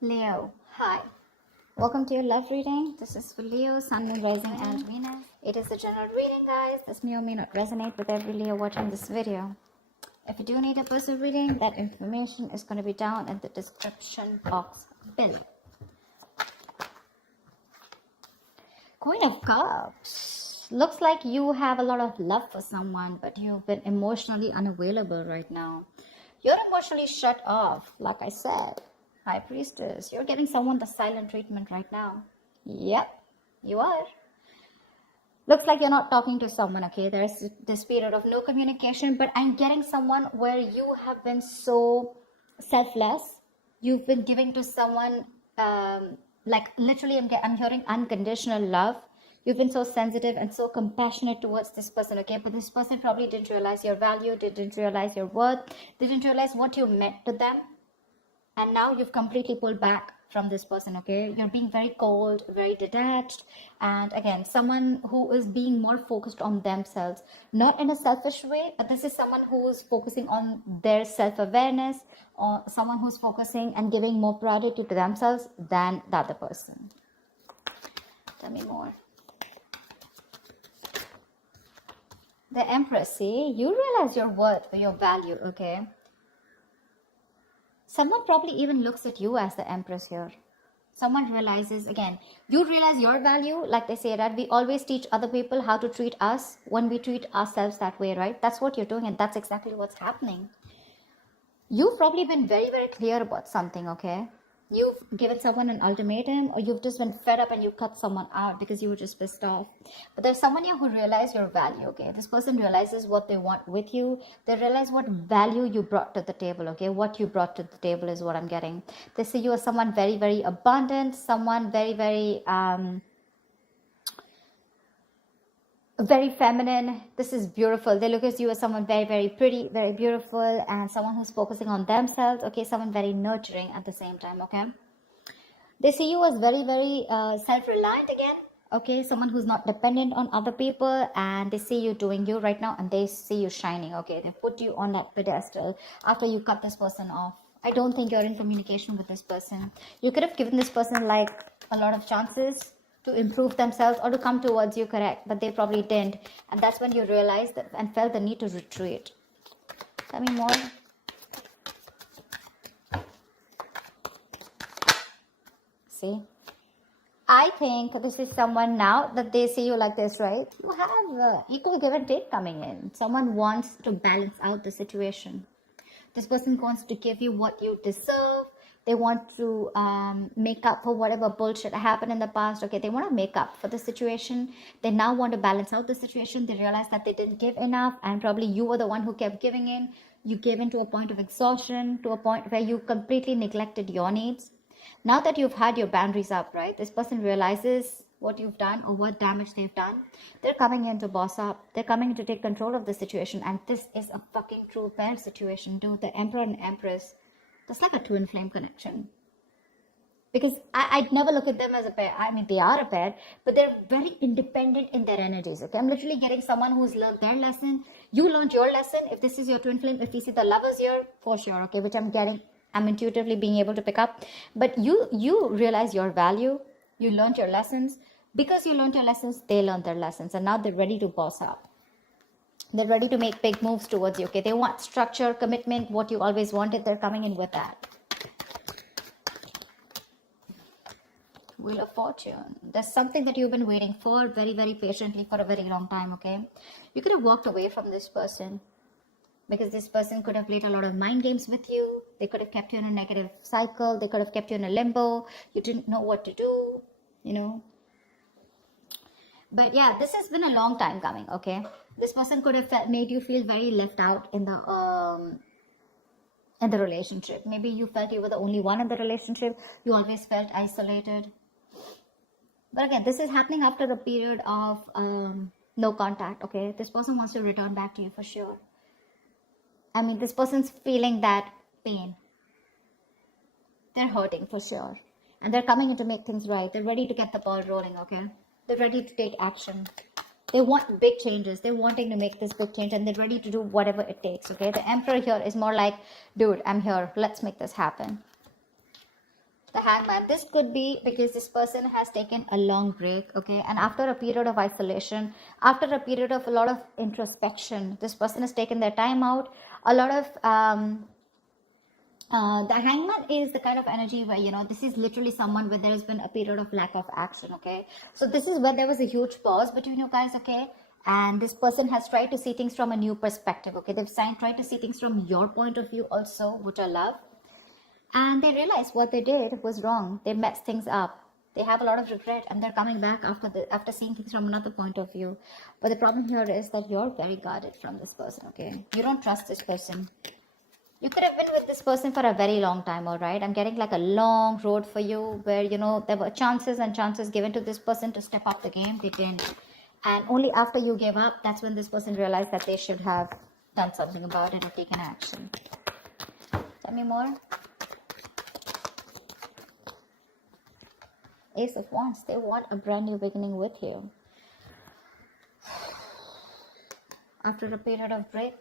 Leo, hi. Welcome to your love reading. This is for Leo, Sun, Moon, Rising, and Venus. It is a general reading, guys. This may or may not resonate with every Leo watching this video. If you do need a personal reading, that information is going to be down in the description box below. Queen of Cups. Looks like you have a lot of love for someone, but you've been emotionally unavailable right now. You're emotionally shut off, like I said. High Priestess, you're giving someone the silent treatment right now. Yep, you are. Looks like you're not talking to someone, okay? There's this period of no communication, but I'm getting someone where you have been so selfless. You've been giving to someone, like literally I'm hearing unconditional love. You've been so sensitive and so compassionate towards this person, okay? But this person probably didn't realize your value, didn't realize your worth, didn't realize what you meant to them. And now you've completely pulled back from this person, okay? You're being very cold, very detached. And again, someone who is being more focused on themselves, not in a selfish way, but this is someone who's focusing on their self-awareness, or someone who's focusing and giving more priority to themselves than the other person. Tell me more. The Empress, see, you realize your worth, your value, okay? Someone probably even looks at you as the Empress here. Someone realizes, again, you realize your value, like they say, that we always teach other people how to treat us when we treat ourselves that way, right? That's what you're doing, and that's exactly what's happening. You've probably been very, very clear about something, okay? You've given someone an ultimatum, or you've just been fed up and you cut someone out because you were just pissed off. But there's someone here who realizes your value, okay? This person realizes what they want with you. They realize what value you brought to the table, okay? What you brought to the table is what I'm getting. They see you as someone very, very abundant, someone very, very very feminine. This is beautiful. They look at you as someone very, very pretty, very beautiful, and someone who's focusing on themselves, okay? Someone very nurturing at the same time, okay? They see you as very, very self-reliant again, okay? Someone who's not dependent on other people, and they see you doing you right now, and they see you shining, okay? They put you on that pedestal after you cut this person off. I don't think you're in communication with this person. You could have given this person like a lot of chances to improve themselves or to come towards you, correct, but they probably didn't, and that's when you realized that and felt the need to retreat. Tell me more. See, I think this is someone now that they see you like this, right? You have equal give and take coming in. Someone wants to balance out the situation. This person wants to give you what you deserve. They want to make up for whatever bullshit happened in the past. Okay, they want to make up for the situation. They now want to balance out the situation. They realize that they didn't give enough, and probably you were the one who kept giving in. You gave in to a point of exhaustion, to a point where you completely neglected your needs. Now that you've had your boundaries up, right, this person realizes what you've done or what damage they've done. They're coming in to boss up. They're coming in to take control of the situation, and this is a fucking true pair situation, dude. The Emperor and Empress. That's like a twin flame connection. Because I'd never look at them as a pair. I mean, they are a pair, but they're very independent in their energies, okay? I'm literally getting someone who's learned their lesson. You learned your lesson. If this is your twin flame, if we see the lovers here, for sure, okay, which I'm getting, I'm intuitively being able to pick up. But you realize your value. You learned your lessons. Because you learned your lessons, they learned their lessons. And now they're ready to boss up. They're ready to make big moves towards you, okay? They want structure, commitment, what you always wanted. They're coming in with that. Wheel of Fortune. There's something that you've been waiting for very, very patiently for a very long time, okay? You could have walked away from this person because this person could have played a lot of mind games with you. They could have kept you in a negative cycle. They could have kept you in a limbo. You didn't know what to do, you know? But yeah, this has been a long time coming, okay? This person could have made you feel very left out in the relationship. Maybe you felt you were the only one in the relationship. You always felt isolated. But again, this is happening after a period of no contact, okay? This person wants to return back to you for sure. I mean, this person's feeling that pain. They're hurting for sure. And they're coming in to make things right. They're ready to get the ball rolling, okay? They're ready to take action. They want big changes. They're wanting to make this big change, and they're ready to do whatever it takes, okay? The Emperor here is more like, dude, I'm here. Let's make this happen. The Hangman. This could be because this person has taken a long break, okay? And after a period of isolation, after a period of a lot of introspection, this person has taken their time out. A lot of the Hangman is the kind of energy where, you know, this is literally someone where there has been a period of lack of action, okay? So this is where there was a huge pause between you guys, okay? And this person has tried to see things from a new perspective, okay? They've tried to see things from your point of view also, which I love. And they realized what they did was wrong. They messed things up. They have a lot of regret, and they're coming back after seeing things from another point of view. But the problem here is that you're very guarded from this person, okay? You don't trust this person. You could have been with this person for a very long time, all right? I'm getting like a long road for you where, you know, there were chances and chances given to this person to step up the game. They didn't. And only after you gave up, that's when this person realized that they should have done something about it or taken action. Tell me more. Ace of Wands. They want a brand new beginning with you. After a period of break,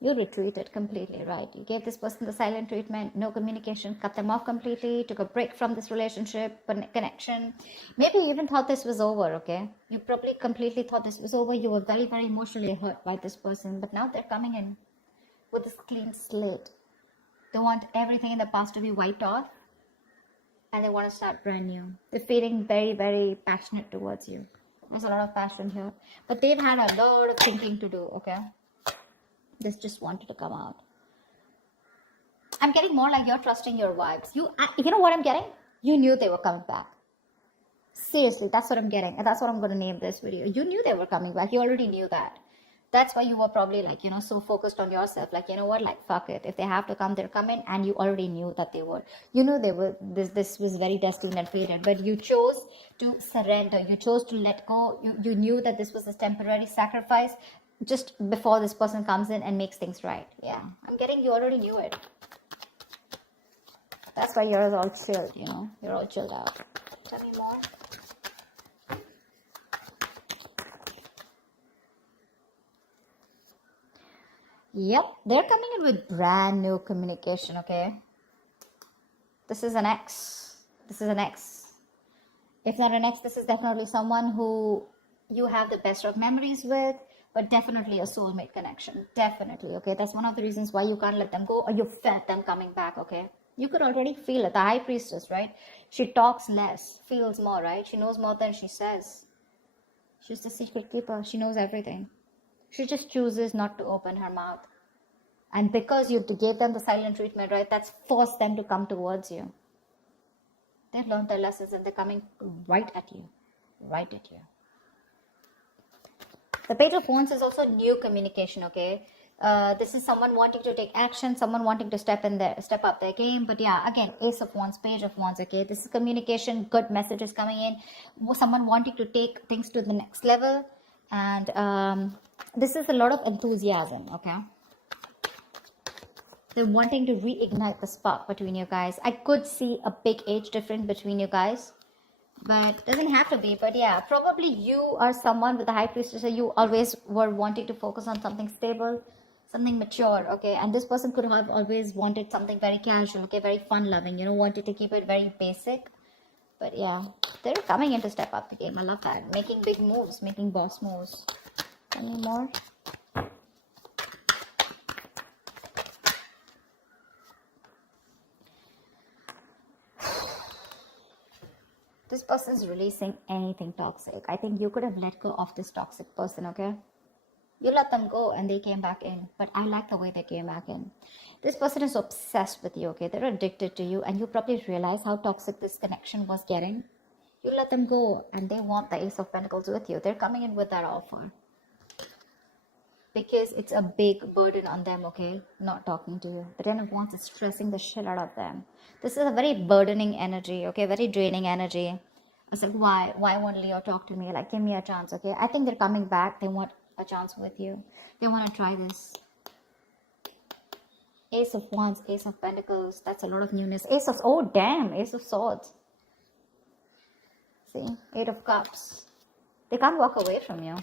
you retreated completely, right? You gave this person the silent treatment, no communication, cut them off completely, took a break from this relationship, connection. Maybe you even thought this was over, okay? You probably completely thought this was over. You were very, very emotionally hurt by this person. But now they're coming in with this clean slate. They want everything in the past to be wiped off. And they want to start brand new. They're feeling very, very passionate towards you. There's a lot of passion here. But they've had a lot of thinking to do, okay? This just wanted to come out. I'm getting more like you're trusting your vibes. You know what I'm getting? You knew they were coming back. Seriously, that's what I'm getting. And that's what I'm going to name this video. You knew they were coming back. You already knew that. That's why you were probably like, you know, so focused on yourself. Like, you know what? Like, fuck it. If they have to come, they're coming. And you already knew that they would. You knew they were. This was very destined and fated. But you chose to surrender. You chose to let go. You knew that this was a temporary sacrifice just before this person comes in and makes things right. Yeah. I'm getting you already knew it. That's why you're all chilled, you know. You're all chilled out. Tell me more. Yep, they're coming in with brand new communication, okay? This is an ex. This is an ex. If not an ex, this is definitely someone who you have the best of memories with, but definitely a soulmate connection. Definitely, okay? That's one of the reasons why you can't let them go, or you felt them coming back, okay? You could already feel it. The High Priestess, right? She talks less, feels more, right? She knows more than she says. She's the secret keeper. She knows everything. She just chooses not to open her mouth. And because you gave them the silent treatment, right, that's forced them to come towards you. They've learned their lessons and they're coming right at you. Right at you. The Page of Wands is also new communication, okay? This is someone wanting to take action, someone wanting to step up their game. But yeah, again, Ace of Wands, Page of Wands, okay? This is communication, good messages coming in. Someone wanting to take things to the next level. And this is a lot of enthusiasm, okay? They're wanting to reignite the spark between you guys. I could see a big age difference between you guys. But it doesn't have to be. But yeah, probably you are someone with the High Priestess. So you always were wanting to focus on something stable, something mature, okay? And this person could have always wanted something very casual, okay? Very fun-loving, you know, wanted to keep it very basic. But yeah, they're coming in to step up the game. I love that. Making big moves, making boss moves. Any more? This person is releasing anything toxic. I think you could have let go of this toxic person, okay? You let them go and they came back in. But I like the way they came back in. This person is obsessed with you, okay? They're addicted to you. And you probably realize how toxic this connection was getting. You let them go and they want the Ace of Pentacles with you. They're coming in with that offer. Because it's a big burden on them, okay? Not talking to you. The Ten of Wands is stressing the shit out of them. This is a very burdening energy, okay? Very draining energy. It's like, why won't Leo talk to me? Like, give me a chance, okay? I think they're coming back. They want a chance with you. They want to try this. Ace of Wands, Ace of Pentacles. That's a lot of newness. Ace of, oh damn, Ace of Swords. See, Eight of Cups. They can't walk away from you.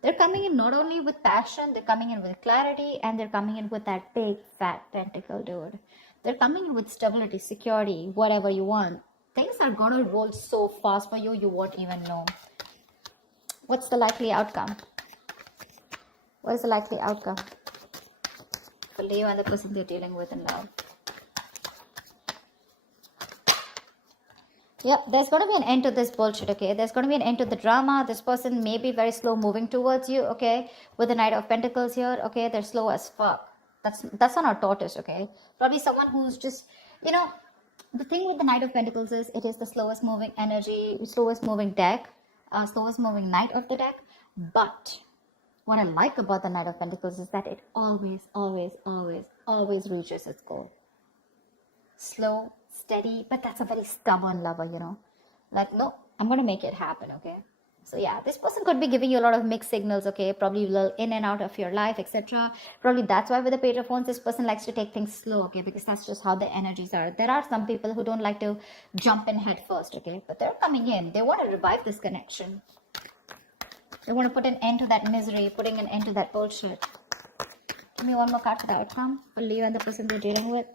They're coming in not only with passion, they're coming in with clarity, and they're coming in with that big, fat pentacle, dude. They're coming in with stability, security, whatever you want. are gonna roll so fast for you, you won't even know. What's the likely outcome? What is the likely outcome for Leo and the person they're dealing with in love? Yep, there's going to be an end to this bullshit, okay? There's going to be an end to the drama. This person may be very slow moving towards you, okay? With the Knight of Pentacles here, okay? They're slow as fuck. That's not a tortoise, okay? Probably someone who's just, you know, the thing with the Knight of Pentacles is it is the slowest moving energy, slowest moving deck, slowest moving knight of the deck. But what I like about the Knight of Pentacles is that it always, always, always, always reaches its goal. Slow, steady, but that's a very stubborn lover, you know. Like, no, I'm going to make it happen, okay? So yeah, this person could be giving you a lot of mixed signals, okay? Probably a little in and out of your life, etc. Probably that's why with the Page of Wands, this person likes to take things slow, okay? Because that's just how the energies are. There are some people who don't like to jump in head first, okay? But they're coming in. They want to revive this connection. They want to put an end to that misery, putting an end to that bullshit. Give me one more card for the outcome for Leo and the person they're dealing with.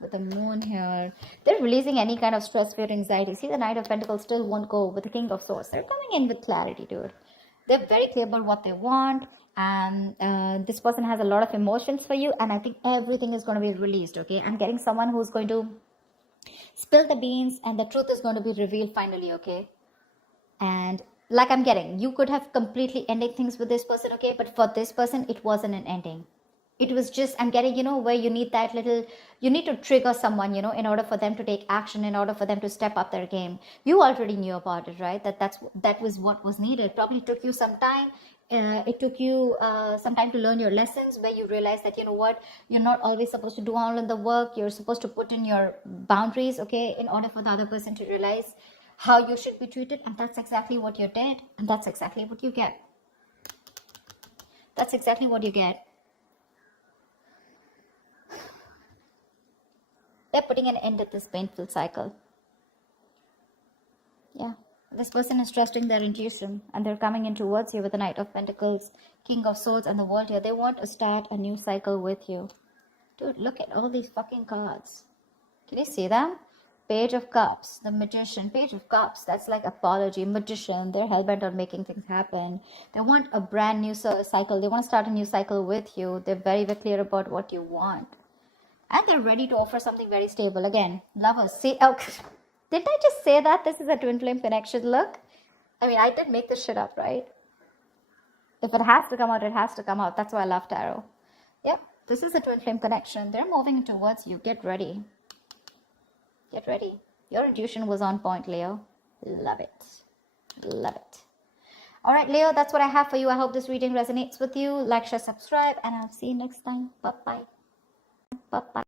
With the moon here, they're releasing any kind of stress, fear, anxiety. See, the Knight of Pentacles still won't go with the King of Swords. They're coming in with clarity, dude. They're very clear about what they want, and this person has a lot of emotions for you, and I think everything is going to be released, okay? I'm getting someone who's going to spill the beans, and the truth is going to be revealed finally, okay? And like I'm getting, you could have completely ended things with this person, okay? But for this person, it wasn't an ending. It was just, I'm getting, you know, where you need that little, you need to trigger someone, you know, in order for them to take action, in order for them to step up their game. You already knew about it, right? That was what was needed. Probably took you some time. It took you some time to learn your lessons, where you realize that, you know what, you're not always supposed to do all of the work. You're supposed to put in your boundaries, okay, in order for the other person to realize how you should be treated. And that's exactly what you did. And that's exactly what you get. That's exactly what you get. They're putting an end to this painful cycle. Yeah. This person is trusting their intuition, and they're coming in towards you with the Knight of Pentacles, King of Swords, and the World here. They want to start a new cycle with you. Dude, look at all these fucking cards. Can you see them? Page of Cups, the Magician, Page of Cups. That's like apology, Magician. They're hellbent on making things happen. They want a brand new cycle. They want to start a new cycle with you. They're very, very clear about what you want. And they're ready to offer something very stable. Again, lovers. See, oh, didn't I just say that this is a twin flame connection? Look. I mean, I did make this shit up, right? If it has to come out, it has to come out. That's why I love tarot. Yep, this is a twin flame connection. They're moving towards you. Get ready. Get ready. Your intuition was on point, Leo. Love it. Love it. All right, Leo, that's what I have for you. I hope this reading resonates with you. Like, share, subscribe, and I'll see you next time. Bye-bye. Bye-bye.